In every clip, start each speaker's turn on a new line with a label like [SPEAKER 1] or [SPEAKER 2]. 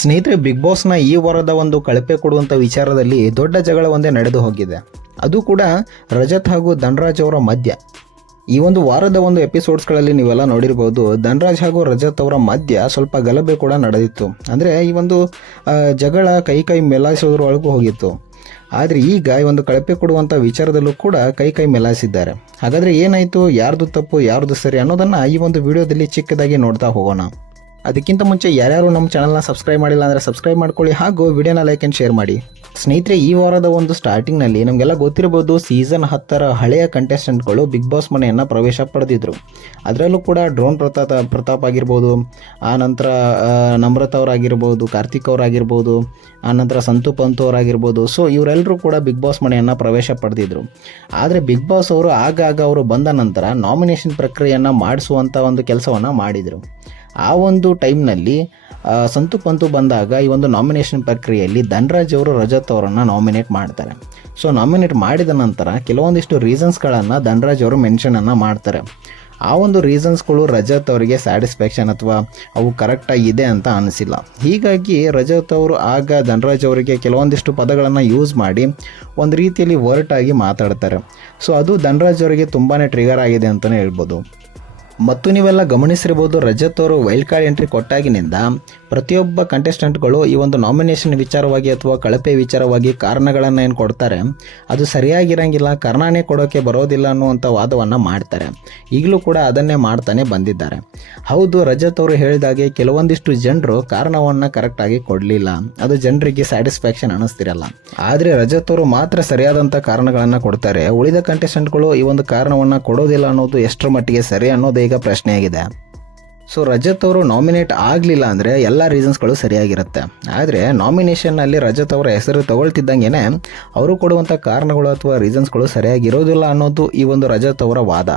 [SPEAKER 1] ಸ್ನೇಹಿತರೆ ಬಿಗ್ ಬಾಸ್ನ ಈ ವಾರದ ಒಂದು ಕಳಪೆ ಕೊಡುವಂಥ ವಿಚಾರದಲ್ಲಿ ದೊಡ್ಡ ಜಗಳ ಒಂದೇ ನಡೆದು ಹೋಗಿದೆ. ಅದು ಕೂಡ ರಜತ್ ಹಾಗೂ ಧನ್ರಾಜ್ ಅವರ ಮಧ್ಯ. ಈ ಒಂದು ವಾರದ ಒಂದು ಎಪಿಸೋಡ್ಸ್ಗಳಲ್ಲಿ ನೀವೆಲ್ಲ ನೋಡಿರ್ಬೋದು, ಧನ್ರಾಜ್ ಹಾಗೂ ರಜತ್ ಅವರ ಮಧ್ಯ ಸ್ವಲ್ಪ ಗಲಭೆ ಕೂಡ ನಡೆದಿತ್ತು. ಅಂದರೆ ಈ ಒಂದು ಜಗಳ ಕೈ ಕೈ ಮೆಲಾಯಿಸೋದ್ರೊಳಗೂ ಹೋಗಿತ್ತು. ಆದರೆ ಈಗ ಈ ಒಂದು ಕಳಪೆ ಕೊಡುವಂಥ ವಿಚಾರದಲ್ಲೂ ಕೂಡ ಕೈ ಕೈ ಮೆಲಾಯಿಸಿದ್ದಾರೆ. ಹಾಗಾದರೆ ಏನಾಯಿತು, ಯಾರ್ದು ತಪ್ಪು, ಯಾರ್ದು ಸರಿ ಅನ್ನೋದನ್ನು ಈ ಒಂದು ವಿಡಿಯೋದಲ್ಲಿ ಚಿಕ್ಕದಾಗಿ ನೋಡ್ತಾ ಹೋಗೋಣ. ಅದಕ್ಕಿಂತ ಮುಂಚೆ ಯಾರ್ಯಾರು ನಮ್ಮ ಚಾನಲ್ನ ಸಬ್ಸ್ಕ್ರೈಬ್ ಮಾಡಿಲ್ಲ ಅಂದರೆ ಸಬ್ಸ್ಕ್ರೈಬ್ ಮಾಡ್ಕೊಳ್ಳಿ ಹಾಗೂ ವಿಡಿಯೋನ ಲೈಕ್ ಆ್ಯಂಡ್ ಶೇರ್ ಮಾಡಿ. ಸ್ನೇಹಿತರೆ, ಈ ವಾರದ ಒಂದು ಸ್ಟಾರ್ಟಿಂಗ್ನಲ್ಲಿ ನಮಗೆಲ್ಲ ಗೊತ್ತಿರಬಹುದು ಸೀಸನ್ ಹತ್ತರ ಹಳೆಯ ಕಂಟೆಸ್ಟೆಂಟ್ಗಳು ಬಿಗ್ ಬಾಸ್ ಮನೆಯನ್ನು ಪ್ರವೇಶ ಪಡೆದಿದ್ದರು ಅದರಲ್ಲೂ ಕೂಡ ಡ್ರೋನ್ ಪ್ರತಾಪ, ಪ್ರತಾಪ್ ಆಗಿರ್ಬೋದು, ಆ ನಂತರ ನಮ್ರತ ಅವರಾಗಿರ್ಬೋದು, ಕಾರ್ತಿಕ್ ಅವರಾಗಿರ್ಬೋದು, ಆ ನಂತರ ಸಂತು ಪಂತು ಅವರಾಗಿರ್ಬೋದು ಸೊ ಇವರೆಲ್ಲರೂ ಕೂಡ ಬಿಗ್ ಬಾಸ್ ಮನೆಯನ್ನು ಪ್ರವೇಶ ಪಡೆದಿದ್ದರು ಆದರೆ ಬಿಗ್ ಬಾಸ್ ಅವರು ಆಗಾಗ ಅವರು ಬಂದ ನಂತರ ನಾಮಿನೇಷನ್ ಪ್ರಕ್ರಿಯೆಯನ್ನು ಮಾಡಿಸುವಂಥ ಒಂದು ಕೆಲಸವನ್ನು ಮಾಡಿದರು. ಆ ಒಂದು ಟೈಮ್ನಲ್ಲಿ ಸಂತು ಪಂತು ಬಂದಾಗ ಈ ಒಂದು ನಾಮಿನೇಷನ್ ಪ್ರಕ್ರಿಯೆಯಲ್ಲಿ ಧನರಾಜ್ ಅವರು ರಜತ್ ಅವರನ್ನು ನಾಮಿನೇಟ್ ಮಾಡ್ತಾರೆ. ಸೊ ನಾಮಿನೇಟ್ ಮಾಡಿದ ನಂತರ ಕೆಲವೊಂದಿಷ್ಟು ರೀಸನ್ಸ್ಗಳನ್ನು ಧನರಾಜ್ ಅವರು ಮೆನ್ಷನನ್ನು ಮಾಡ್ತಾರೆ. ಆ ಒಂದು ರೀಸನ್ಸ್ಗಳು ರಜತ್ ಅವರಿಗೆ ಸ್ಯಾಟಿಸ್ಫ್ಯಾಕ್ಷನ್ ಅಥವಾ ಅವು ಕರೆಕ್ಟಾಗಿ ಇದೆ ಅಂತ ಅನಿಸಿಲ್ಲ. ಹೀಗಾಗಿ ರಜತ್ ಅವರು ಆಗ ಧನರಾಜ್ ಅವರಿಗೆ ಕೆಲವೊಂದಿಷ್ಟು ಪದಗಳನ್ನು ಯೂಸ್ ಮಾಡಿ ಒಂದು ರೀತಿಯಲ್ಲಿ ವರ್ಟಾಗಿ ಮಾತಾಡ್ತಾರೆ. ಸೊ ಅದು ಧನರಾಜ್ ಅವರಿಗೆ ತುಂಬಾ ಟ್ರಿಗರ್ ಆಗಿದೆ ಅಂತಲೇ ಹೇಳ್ಬೋದು. ಮತ್ತು ನೀವೆಲ್ಲ ಗಮನಿಸಿರ್ಬೋದು ರಜತ್ ಅವರು ವೈಲ್ಡ್ ಕಾರ್ಡ್ ಎಂಟ್ರಿ ಕೊಟ್ಟಾಗಿನಿಂದ ಪ್ರತಿಯೊಬ್ಬ ಕಂಟೆಸ್ಟೆಂಟ್ಗಳು ಈ ಒಂದು ನಾಮಿನೇಷನ್ ವಿಚಾರವಾಗಿ ಅಥವಾ ಕಳಪೆ ವಿಚಾರವಾಗಿ ಕಾರಣಗಳನ್ನು ಏನು ಕೊಡ್ತಾರೆ? ಅದು ಸರಿಯಾಗಿರಂಗಿಲ್ಲ, ಕಾರಣನೇ ಕೊಡೋಕ್ಕೆ ಬರೋದಿಲ್ಲ ಅನ್ನುವಂಥ ವಾದವನ್ನು ಮಾಡ್ತಾರೆ. ಈಗಲೂ ಕೂಡ ಅದನ್ನೇ ಮಾಡ್ತಾನೆ ಬಂದಿದ್ದಾರೆ. ಹೌದು, ರಜತ್ ಅವರು ಹೇಳಿದಾಗೆ ಕೆಲವೊಂದಿಷ್ಟು ಜನರು ಕಾರಣವನ್ನು ಕರೆಕ್ಟಾಗಿ ಕೊಡಲಿಲ್ಲ. ಅದು ಜನರಿಗೆ ಸ್ಯಾಟಿಸ್ಫ್ಯಾಕ್ಷನ್ ಅನ್ನಿಸ್ತಿರಲ್ಲ. ಆದರೆ ರಜತ್ ಅವರು ಮಾತ್ರ ಸರಿಯಾದಂಥ ಕಾರಣಗಳನ್ನು ಕೊಡ್ತಾರೆ. ಉಳಿದ ಕಂಟೆಸ್ಟೆಂಟ್ಗಳು ಈ ಒಂದು ಕಾರಣವನ್ನು ಕೊಡೋದಿಲ್ಲ ಅನ್ನೋದು ಎಷ್ಟರ ಮಟ್ಟಿಗೆ ಸರಿ ಅನ್ನೋದು ಈಗ ಪ್ರಶ್ನೆಯಾಗಿದೆ. ಸೊ ರಜತ್ ಅವರು ನಾಮಿನೇಟ್ ಆಗಲಿಲ್ಲ ಅಂದರೆ ಎಲ್ಲ ರೀಸನ್ಸ್ಗಳು ಸರಿಯಾಗಿರುತ್ತೆ. ಆದರೆ ನಾಮಿನೇಷನ್ನಲ್ಲಿ ರಜತ್ ಅವರ ಹೆಸರು ತಗೊಳ್ತಿದ್ದಂಗೆ ಅವರು ಕೊಡುವಂಥ ಕಾರಣಗಳು ಅಥವಾ ರೀಸನ್ಸ್ಗಳು ಸರಿಯಾಗಿರೋದಿಲ್ಲ ಅನ್ನೋದು ಈ ಒಂದು ರಜತ್ ಅವರ ವಾದ.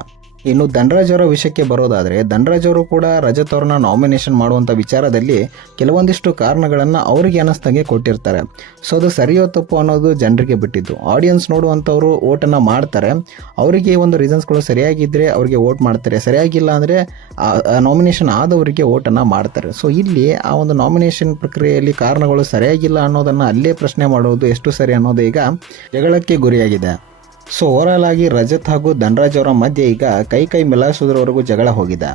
[SPEAKER 1] ಇನ್ನು ಧನರಾಜ್ ಅವರ ವಿಷಯಕ್ಕೆ ಬರೋದಾದರೆ, ಧನರಾಜ್ ಅವರು ಕೂಡ ರಜತ್ ಅವ್ರನ್ನ ನಾಮಿನೇಷನ್ ಮಾಡುವಂಥ ವಿಚಾರದಲ್ಲಿ ಕೆಲವೊಂದಿಷ್ಟು ಕಾರಣಗಳನ್ನು ಅವರಿಗೆ ಅನ್ನಿಸ್ದಂಗೆ ಕೊಟ್ಟಿರ್ತಾರೆ. ಸೊ ಅದು ಸರಿಯೋ ತಪ್ಪು ಅನ್ನೋದು ಜನರಿಗೆ ಬಿಟ್ಟಿದ್ದು. ಆಡಿಯನ್ಸ್ ನೋಡುವಂಥವ್ರು ಓಟನ್ನು ಮಾಡ್ತಾರೆ. ಅವರಿಗೆ ಒಂದು ರೀಸನ್ಸ್ಗಳು ಸರಿಯಾಗಿದ್ದರೆ ಅವರಿಗೆ ಓಟ್ ಮಾಡ್ತಾರೆ. ಸರಿಯಾಗಿಲ್ಲ ಅಂದರೆ ನಾಮಿನೇಷನ್ ಆದವರಿಗೆ ಓಟನ್ನು ಮಾಡ್ತಾರೆ. ಸೊ ಇಲ್ಲಿ ಆ ಒಂದು ನಾಮಿನೇಷನ್ ಪ್ರಕ್ರಿಯೆಯಲ್ಲಿ ಕಾರಣಗಳು ಸರಿಯಾಗಿಲ್ಲ ಅನ್ನೋದನ್ನು ಅಲ್ಲೇ ಪ್ರಶ್ನೆ ಮಾಡೋದು ಎಷ್ಟು ಸರಿ ಅನ್ನೋದು ಈಗ ಜಗಳಕ್ಕೆ ಗುರಿಯಾಗಿದೆ. ಸೊ ಓವರಾಲ್ ಆಗಿ ರಜತ್ ಹಾಗೂ ಧನರಾಜ್ ಅವರ ಮಧ್ಯೆ ಈಗ ಕೈ ಕೈ ಮಿಲಾಯಿಸೋದ್ರವರೆಗೂ ಜಗಳ ಹೋಗಿದೆ.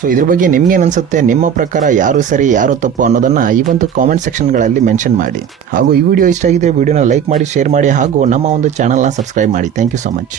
[SPEAKER 1] ಸೊ ಇದ್ರ ಬಗ್ಗೆ ನಿಮ್ಗೇನು ಅನಿಸುತ್ತೆ ನಿಮ್ಮ ಪ್ರಕಾರ ಯಾರು ಸರಿ, ಯಾರು ತಪ್ಪು ಅನ್ನೋದನ್ನು ಈ ಒಂದು ಕಾಮೆಂಟ್ ಸೆಕ್ಷನ್ಗಳಲ್ಲಿ ಮೆನ್ಷನ್ ಮಾಡಿ. ಹಾಗೂ ಈ ವಿಡಿಯೋ ಇಷ್ಟ ಆಗಿದ್ರೆ ವಿಡಿಯೋನ ಲೈಕ್ ಮಾಡಿ ಶೇರ್ ಮಾಡಿ ಹಾಗೂ ನಮ್ಮ ಒಂದು ಚಾನಲ್ನ ಸಬ್ಸ್ಕ್ರೈಬ್ ಮಾಡಿ. Thank you so much